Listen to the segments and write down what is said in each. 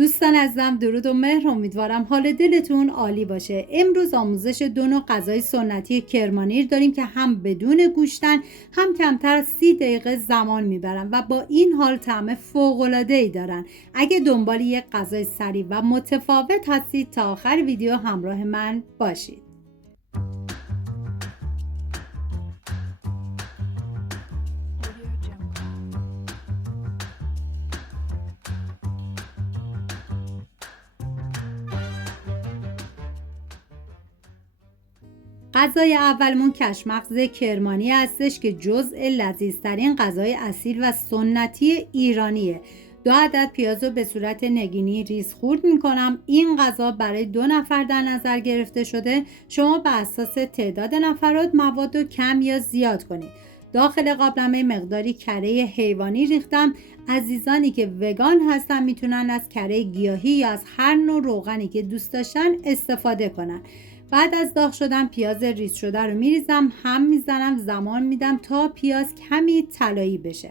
دوستان عزیزم، درود و مهر. امیدوارم حال دلتون عالی باشه. امروز آموزش 2 نوع غذای سنتی کرمانی داریم که هم بدون گوشتن، هم کمتر از 30 دقیقه زمان میبرن و با این حال طعم فوق‌العاده‌ای دارن. اگه دنبال یک غذای سریع و متفاوت هستید تا آخر ویدیو همراه من باشید. غذای اولمون کشمغز کرمانی هستش که جزء لذیذترین غذای اصیل و سنتی ایرانیه. 2 عدد پیاز رو به صورت نگینی ریز خورد میکنم. این غذا برای 2 نفر در نظر گرفته شده. شما به اساس تعداد نفرات مواد رو کم یا زیاد کنید. داخل قابلمه مقداری کره حیوانی ریختم. عزیزانی که وگان هستن میتونن از کره گیاهی یا از هر نوع روغنی که دوست داشتن استفاده کنن. بعد از داغ شدن پیاز ریز شده رو میریزم، هم میزنم، زمان میدم تا پیاز کمی طلایی بشه.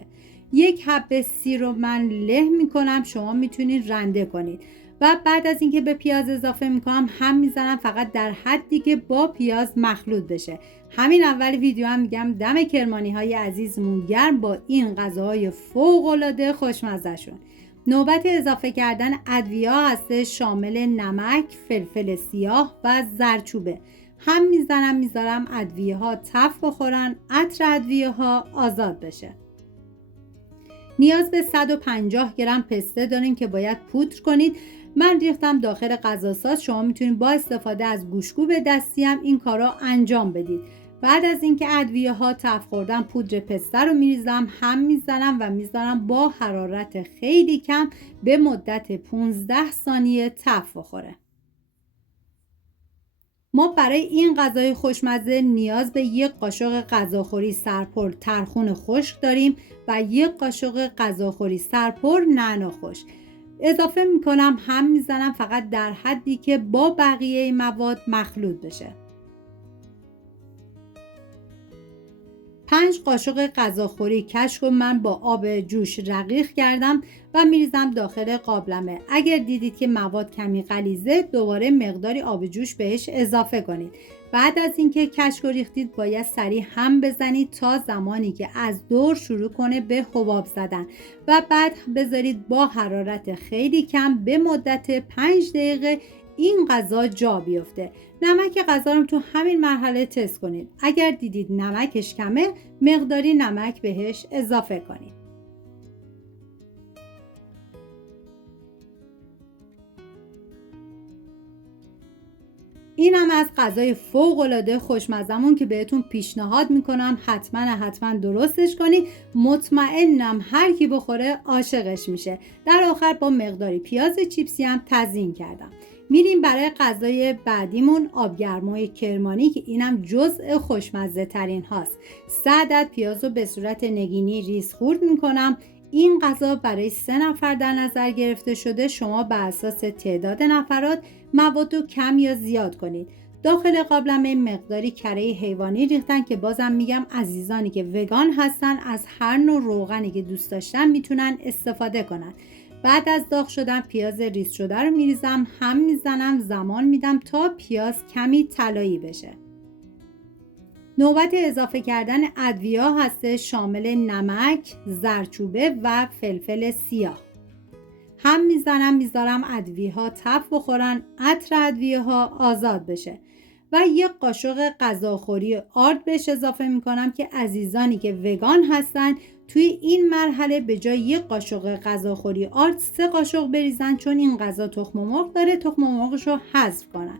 1 حبه سیر رو من له میکنم، شما میتونید رنده کنید. و بعد از اینکه به پیاز اضافه میکنم هم میزنم، فقط در حدی که با پیاز مخلوط بشه. همین اول ویدیو هم میگم دم کرمانی های عزیزمون گرم با این غذاهای فوق العاده خوشمزه شون. نوبت اضافه کردن ادویه هستش، شامل نمک، فلفل سیاه و زردچوبه. هم میذارم ادویه ها تف بخورن، عطر ادویه ها آزاد بشه. نیاز به 150 گرم پسته داریم که باید پودر کنید. من ریختم داخل غذاساز. شما میتونید با استفاده از گوشت‌کوب دستی هم این کارا انجام بدید. بعد از اینکه ادویه ها تف خوردن، پودر پسته رو میریزم، هم میزنم و میذارم با حرارت خیلی کم به مدت 15 ثانیه تف بخوره. ما برای این غذای خوشمزه نیاز به 1 قاشق غذاخوری سرپر ترخون خشک داریم و 1 قاشق غذاخوری سرپر نعنا خشک. اضافه میکنم، هم میزنم، فقط در حدی که با بقیه مواد مخلوط بشه. 5 قاشق غذاخوری کشک رو من با آب جوش رقیق کردم و میریزم داخل قابلمه. اگر دیدید که مواد کمی غلیظه، دوباره مقداری آب جوش بهش اضافه کنید. بعد از اینکه کشک رو ریختید باید سریع هم بزنید تا زمانی که از دور شروع کنه به حباب زدن و بعد بذارید با حرارت خیلی کم به مدت 5 دقیقه این غذا جا بیفته. نمک غذا رو تو همین مرحله تست کنید. اگر دیدید نمکش کمه، مقداری نمک بهش اضافه کنید. این هم از غذای فوق العاده خوشمزمون که بهتون پیشنهاد میکنم حتما درستش کنید. مطمئنم هر کی بخوره عاشقش میشه. در آخر با مقداری پیاز چیپسی هم تزیین کردم. میریم برای غذای بعدیمون، آبگرمای کرمانی که اینم جزء خوشمزه ترین هاست. 3 عدد پیاز رو به صورت نگینی ریز خورد میکنم. این غذا برای 3 نفر در نظر گرفته شده. شما به اساس تعداد نفرات مواد رو کم یا زیاد کنید. داخل قابلمه مقداری کره حیوانی ریختن که بازم میگم عزیزانی که وگان هستن از هر نوع روغنی که دوست داشتن میتونن استفاده کنن. بعد از داغ شدن پیاز ریز شده رو میریزم، هم میزنم، زمان میدم تا پیاز کمی طلایی بشه. نوبت اضافه کردن ادویه هست، شامل نمک، زردچوبه و فلفل سیاه. هم میذارم ادویه ها تف بخورن، عطر ادویه ها آزاد بشه. و 1 قاشق غذاخوری آرد بهش اضافه میکنم که عزیزانی که وگان هستن توی این مرحله به جای 1 قاشق غذاخوری آرد 3 قاشق بریزن، چون این غذا تخم مرغ داره، تخم مرغش رو حذف کنن.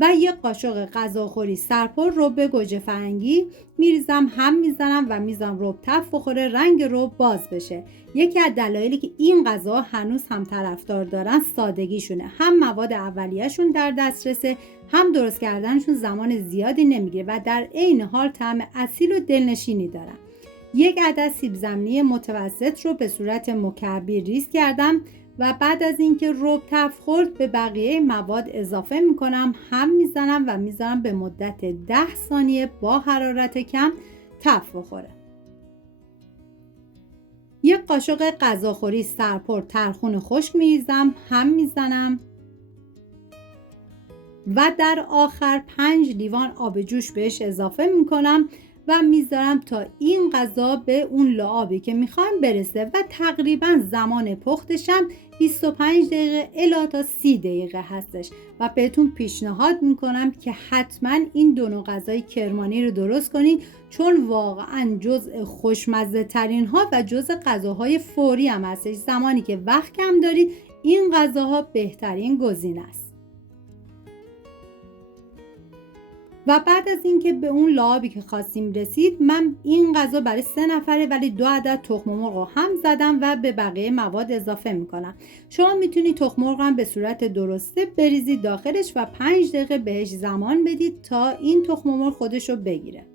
و 1 قاشق غذاخوری سرپر رب گوجه فرنگی میریزم، هم میزنم و میذارم رب تف بخوره، رنگ رب باز بشه. یکی از دلایلی که این غذا هنوز هم طرفدار دارن سادگیشونه. هم مواد اولیه‌شون در دسترسه، هم درست کردنشون زمان زیادی نمیگیره و در عین حال طعم اصیل و دلنشینی دارن. 1 عدد سیب زمینی متوسط رو به صورت مکعبی ریز کردم و بعد از اینکه رب تف خورد به بقیه مواد اضافه میکنم، هم میزنم و میذارم به مدت 10 ثانیه با حرارت کم تف بخوره. یک قاشق غذاخوری سرپر ترخون خشک میریزم، هم میزنم و در آخر 5 لیوان آب جوش بهش اضافه میکنم و میذارم تا این غذا به اون لعابی که میخوایم برسه و تقریبا زمان پختشم 25 دقیقه الی تا 30 دقیقه هستش و بهتون پیشنهاد میکنم که حتما این دو نوع غذای کرمانی رو درست کنید، چون واقعا جزء خوشمزه ترین ها و جزء غذاهای فوری هم هستش. زمانی که وقت کم دارید این غذاها بهترین گزینه است. و بعد از اینکه به اون لعابی که خواستیم رسید، من این غذا برای 3 نفره ولی 2 عدد تخم مرغ رو هم زدم و به بقیه مواد اضافه میکنم. شما میتونید تخم مرغ هم به صورت درسته بریزید داخلش و 5 دقیقه بهش زمان بدید تا این تخم مرغ خودش رو بگیره.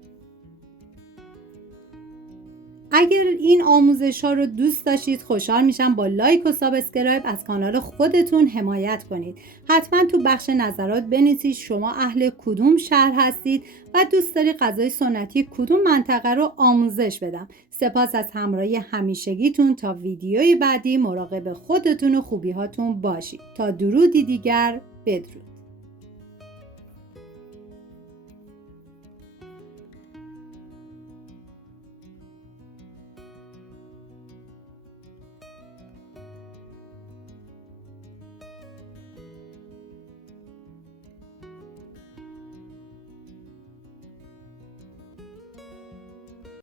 اگر این آموزش ها رو دوست داشتید خوشحال میشم با لایک و سابسکرایب از کانال خودتون حمایت کنید. حتما تو بخش نظرات بنویسید شما اهل کدوم شهر هستید و دوست داری غذای سنتی کدوم منطقه رو آموزش بدم. سپاس از همراهی همیشگیتون. تا ویدیوی بعدی مراقب خودتون و خوبی هاتون باشید. تا درودی دیگر، بدرود.